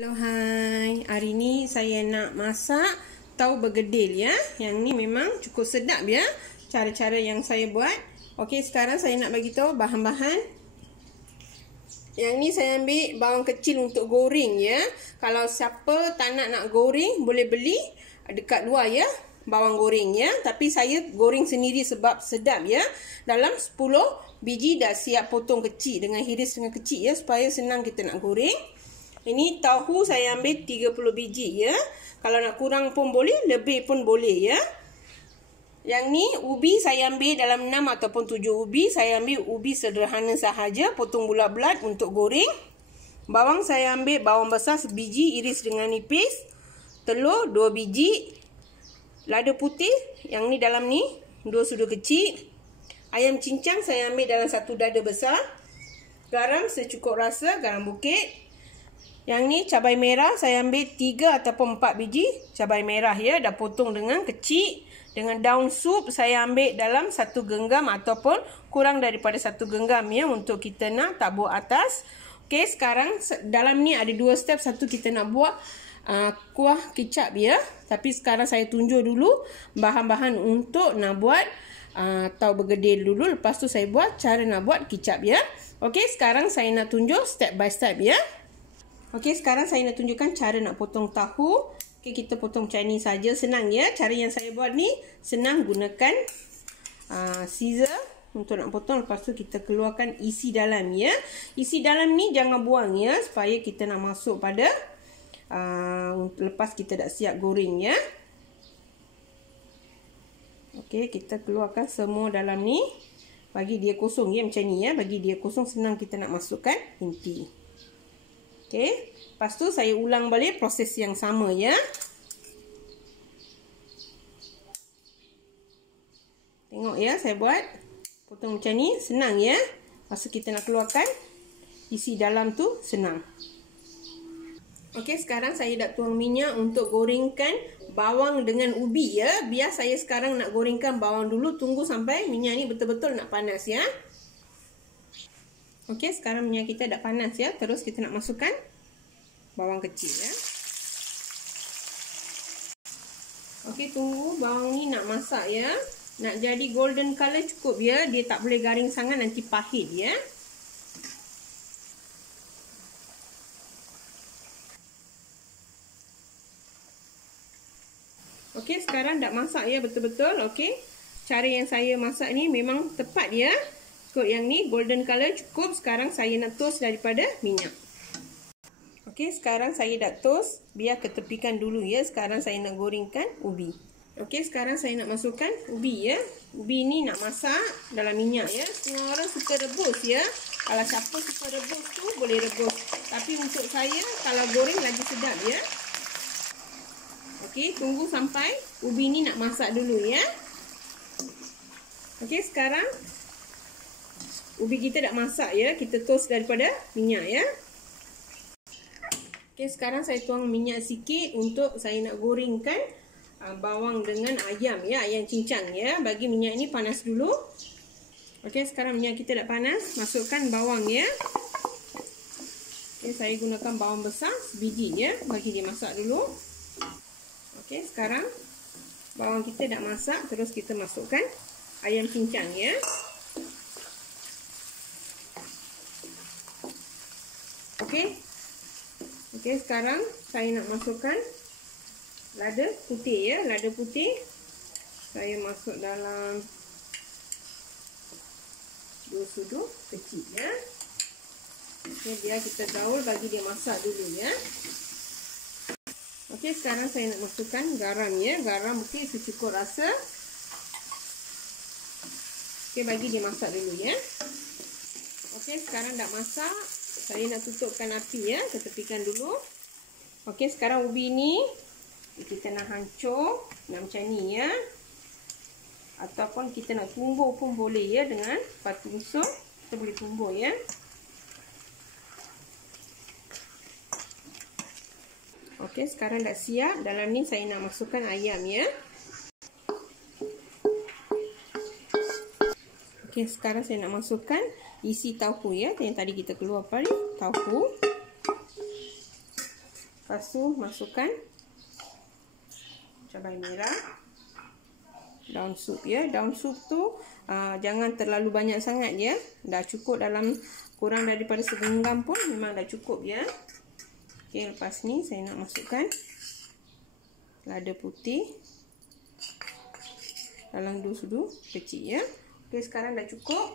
Hello, hai. Hari ni saya nak masak tahu bergedil ya. Yang ni memang cukup sedap ya. Cara-cara yang saya buat. Okey, sekarang saya nak bagi tahu bahan-bahan. Yang ni saya ambil bawang kecil untuk goreng ya. Kalau siapa tak nak goreng, boleh beli dekat luar ya, bawang goreng ya. Tapi saya goreng sendiri sebab sedap ya. Dalam 10 biji dah siap potong kecil dengan hiris dengan kecil ya, supaya senang kita nak goreng. Ini tahu saya ambil 30 biji ya. Kalau nak kurang pun boleh, lebih pun boleh ya. Yang ni ubi saya ambil dalam 6 ataupun 7 ubi. Saya ambil ubi sederhana sahaja, potong bulat-bulat untuk goreng. Bawang saya ambil bawang besar sebiji, iris dengan nipis. Telur 2 biji. Lada putih yang ni dalam ni 2 sudu kecil. Ayam cincang saya ambil dalam 1 dada besar. Garam secukup rasa, garam bukit. Yang ni cabai merah saya ambil 3 ataupun 4 biji cabai merah ya, dah potong dengan kecil. Dengan daun sup saya ambil dalam 1 genggam ataupun kurang daripada 1 genggam ya, untuk kita nak tabur atas. Okey, sekarang dalam ni ada 2 step. Satu kita nak buat kuah kicap ya. Tapi sekarang saya tunjuk dulu bahan-bahan untuk nak buat tahu bergedil dulu. Lepas tu saya buat cara nak buat kicap ya. Okey, sekarang saya nak tunjuk step by step ya. Okey, sekarang saya nak tunjukkan cara nak potong tahu. Okey, kita potong macam ni saja, senang ya. Cara yang saya buat ni senang, gunakan scissor untuk nak potong. Lepas tu kita keluarkan isi dalam ya. Isi dalam ni jangan buang ya, supaya kita nak masuk pada lepas kita dah siap goreng ya. Okey, kita keluarkan semua dalam ni. Bagi dia kosong ya, macam ni ya. Bagi dia kosong, senang kita nak masukkan inti. Okey, lepas tu saya ulang balik proses yang sama ya. Tengok ya, saya buat potong macam ni, senang ya. Lepas tu kita nak keluarkan isi dalam tu, senang. Okey, sekarang saya dah tuang minyak untuk gorengkan bawang dengan ubi ya. Biar saya sekarang nak gorengkan bawang dulu, tunggu sampai minyak ni betul-betul nak panas ya. Okey, sekarang minyak kita dah panas ya. Terus kita nak masukkan bawang kecil ya. Okey, tunggu bawang ni nak masak ya. Nak jadi golden color cukup ya. Dia tak boleh garing sangat, nanti pahit ya. Okey, sekarang dah masak ya, betul-betul. Okey, cara yang saya masak ni memang tepat ya. Ikut yang ni golden color cukup. Sekarang saya nak toast daripada minyak. Okey, sekarang saya dah toast. Biar ketepikan dulu ya. Sekarang saya nak gorengkan ubi. Okey, sekarang saya nak masukkan ubi ya. Ubi ni nak masak dalam minyak ya. Semua orang suka rebus ya. Kalau siapa suka rebus tu boleh rebus. Tapi untuk saya, kalau goreng lagi sedap ya. Okey, tunggu sampai ubi ni nak masak dulu ya. Okey, sekarang ubi kita dah masak ya. Kita toast daripada minyak ya. Okey, sekarang saya tuang minyak sikit untuk saya nak gorengkan bawang dengan ayam ya, ayam cincang ya. Bagi minyak ni panas dulu. Okey, sekarang minyak kita dah panas. Masukkan bawang ya. Okey, saya gunakan bawang besar sebiji ya. Bagi dia masak dulu. Okey, sekarang bawang kita dah masak. Terus kita masukkan ayam cincang ya. Okey. Okey, sekarang saya nak masukkan lada putih ya. Lada putih saya masuk dalam 2 sudu kecil ya. Okey, biar kita gaul, bagi dia masak dulu ya. Okey, sekarang saya nak masukkan garam ya. Garam mungkin secukup rasa. Okey, bagi dia masak dulu ya. Okey, sekarang dah masak. Saya nak tutupkan api ya, ketepikan dulu. Okey, sekarang ubi ni kita nak hancur, nak macam ni ya. Ataupun kita nak tumbuk pun boleh ya, dengan batu usuk kita boleh tumbuk ya. Okey, sekarang dah siap. Dalam ni saya nak masukkan ayam ya. Okey, sekarang saya nak masukkan isi tahu ya, yang tadi kita keluar tadi, tahu. Lepas tu masukkan cabai merah, daun sup ya. Daun sup tu jangan terlalu banyak sangat ya. Dah cukup dalam kurang daripada segenggam pun memang dah cukup ya. Okey, lepas ni saya nak masukkan lada putih dalam sudu kecil ya. Okey, sekarang dah cukup.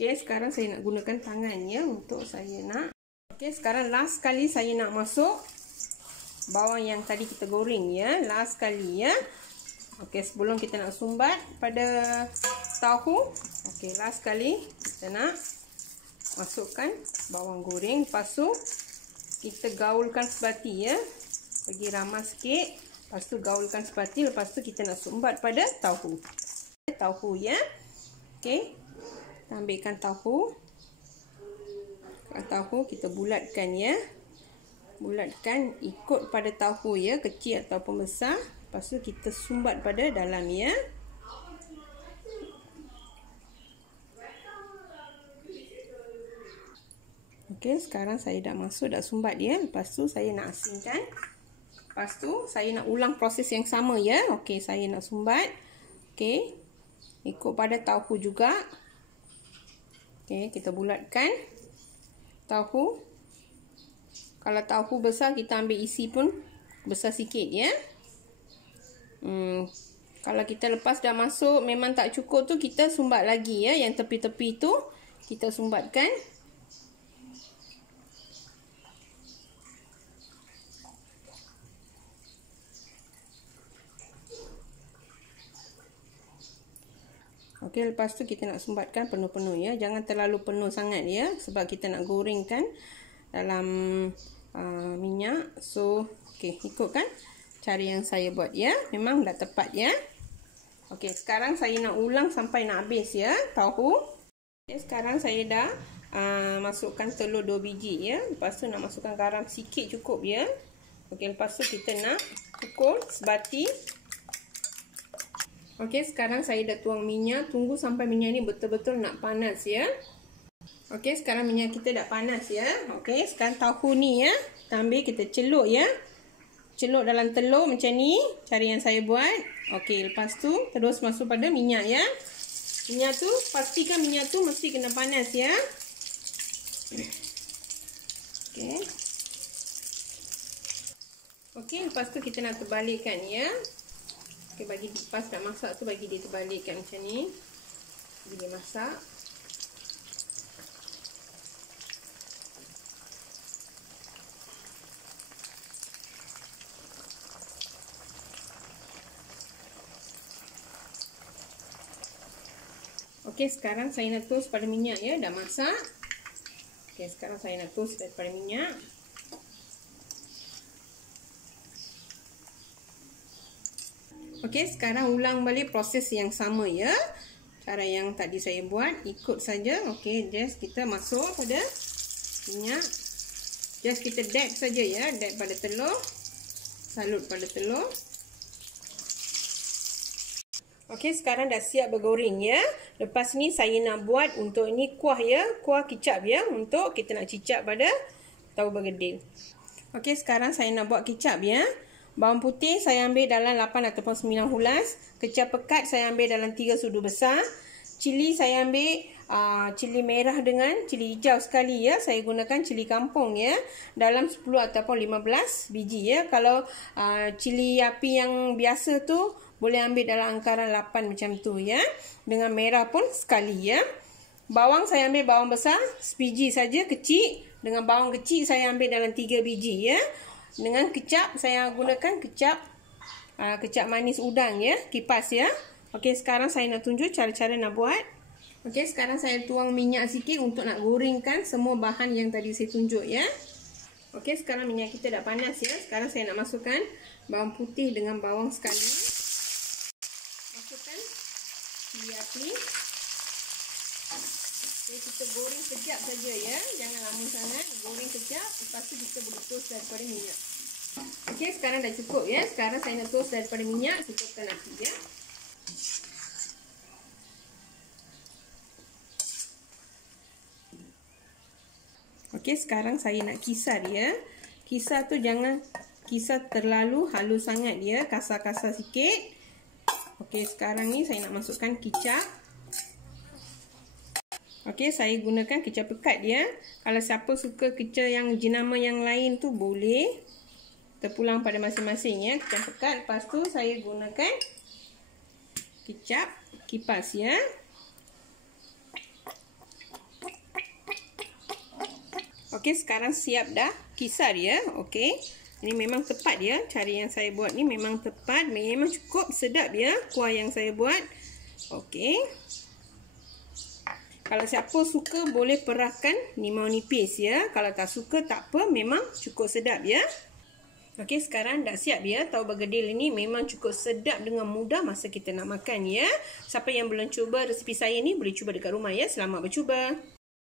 Okey, sekarang saya nak gunakan tangan ya untuk saya nak. Okey, sekarang last kali saya nak masuk bawang yang tadi kita goreng ya. Last kali ya. Okey, sebelum kita nak sumbat pada tahu. Okey, last kali kita nak masukkan bawang goreng. Lepas tu kita gaulkan sebati ya. Bagi ramas sikit. Lepas tu gaulkan sebati. Lepas tu kita nak sumbat pada tahu. Tahu ya. Okey. Kita ambilkan tahu. Tahu kita bulatkan ya. Bulatkan ikut pada tahu ya. Kecil ataupun besar. Lepas tu kita sumbat pada dalam ya. Okey, sekarang saya dah masuk, dah sumbat dia. Lepas tu saya nak asingkan. Lepas tu saya nak ulang proses yang sama ya. Okey, saya nak sumbat. Okey. Ikut pada tahu juga. Okey, kita bulatkan tahu. Kalau tahu besar kita ambil isi pun besar sikit ya. Kalau kita lepas dah masuk memang tak cukup tu, kita sumbat lagi ya. Yang tepi-tepi tu kita sumbatkan. Okey, lepas tu kita nak sumbatkan penuh-penuh ya. Jangan terlalu penuh sangat ya. Sebab kita nak gorengkan dalam minyak. So, okey, ikutkan cara yang saya buat ya. Memang dah tepat ya. Okey, sekarang saya nak ulang sampai nak habis ya tahu. Okey, sekarang saya dah masukkan telur 2 biji ya. Lepas tu nak masukkan garam sikit cukup ya. Okey, lepas tu kita nak pukul sebati. Okey, sekarang saya dah tuang minyak. Tunggu sampai minyak ni betul-betul nak panas ya. Okey, sekarang minyak kita dah panas ya. Okey, sekarang tahu ni ya. Kita ambil, kita celuk ya. Celuk dalam telur macam ni. Cara yang saya buat. Okey, lepas tu terus masuk pada minyak ya. Minyak tu, pastikan minyak tu mesti kena panas ya. Okey. Okey, lepas tu kita nak terbalikkan ya. Okey, bagi pas nak masak tu bagi dia terbalikkan macam ni. Bagi dia masak. Okey, sekarang saya nak toast pada minyak ya. Dah masak. Okey, sekarang saya nak toast daripada minyak. Okey, sekarang ulang balik proses yang sama ya. Cara yang tadi saya buat, ikut saja. Okey, just kita masuk pada minyak. Just kita dab saja ya, dab pada telur. Salut pada telur. Okey, sekarang dah siap bergoreng ya. Lepas ni saya nak buat untuk ini kuah ya, kuah kicap ya, untuk kita nak cicap pada tahu bergedil. Okey, sekarang saya nak buat kicap ya. Bawang putih saya ambil dalam 8 ataupun 9 hulas. Kecap pekat saya ambil dalam 3 sudu besar. Cili saya ambil cili merah dengan cili hijau sekali ya. Saya gunakan cili kampung ya. Dalam 10 ataupun 15 biji ya. Kalau cili api yang biasa tu boleh ambil dalam angkaran 8 macam tu ya. Dengan merah pun sekali ya. Bawang saya ambil bawang besar sebiji saja kecil. Dengan bawang kecil saya ambil dalam 3 biji ya. Dengan kecap saya gunakan kecap manis udang ya, kipas ya. Okey, sekarang saya nak tunjuk cara-cara nak buat. Okey, sekarang saya tuang minyak sikit untuk nak gorengkan semua bahan yang tadi saya tunjuk ya. Okey, sekarang minyak kita dah panas ya. Sekarang saya nak masukkan bawang putih dengan bawang sekali. Masukkan cili api. Okey, kita goreng kejap saja ya. Jangan lama sangat. Goreng kejap. Lepas tu kita boleh toast daripada minyak. Okey, sekarang dah cukup ya. Sekarang saya nak toast daripada minyak. Tutupkan api ya. Okey, sekarang saya nak kisar ya. kisar tu jangan kisar terlalu halus sangat dia, kasar-kasar sikit. Okey, sekarang ni saya nak masukkan kicap. Okey, saya gunakan kicap pekat dia. Kalau siapa suka kicap yang jenama yang lain tu boleh. Terpulang pada masing-masing ya. Kicap pekat. Lepas tu saya gunakan kicap kipas ya. Okey, sekarang siap dah kisar ya. Okey. Ini memang tepat ya. Cara yang saya buat ni memang tepat. Memang cukup sedap ya kuah yang saya buat. Okey. Kalau siapa suka boleh perahkan limau nipis ya. Kalau tak suka tak apa, memang cukup sedap ya. Okey, sekarang dah siap ya. Tahu bergedil ini memang cukup sedap dengan mudah masa kita nak makan ya. Siapa yang belum cuba resipi saya ni boleh cuba dekat rumah ya. Selamat bercuba.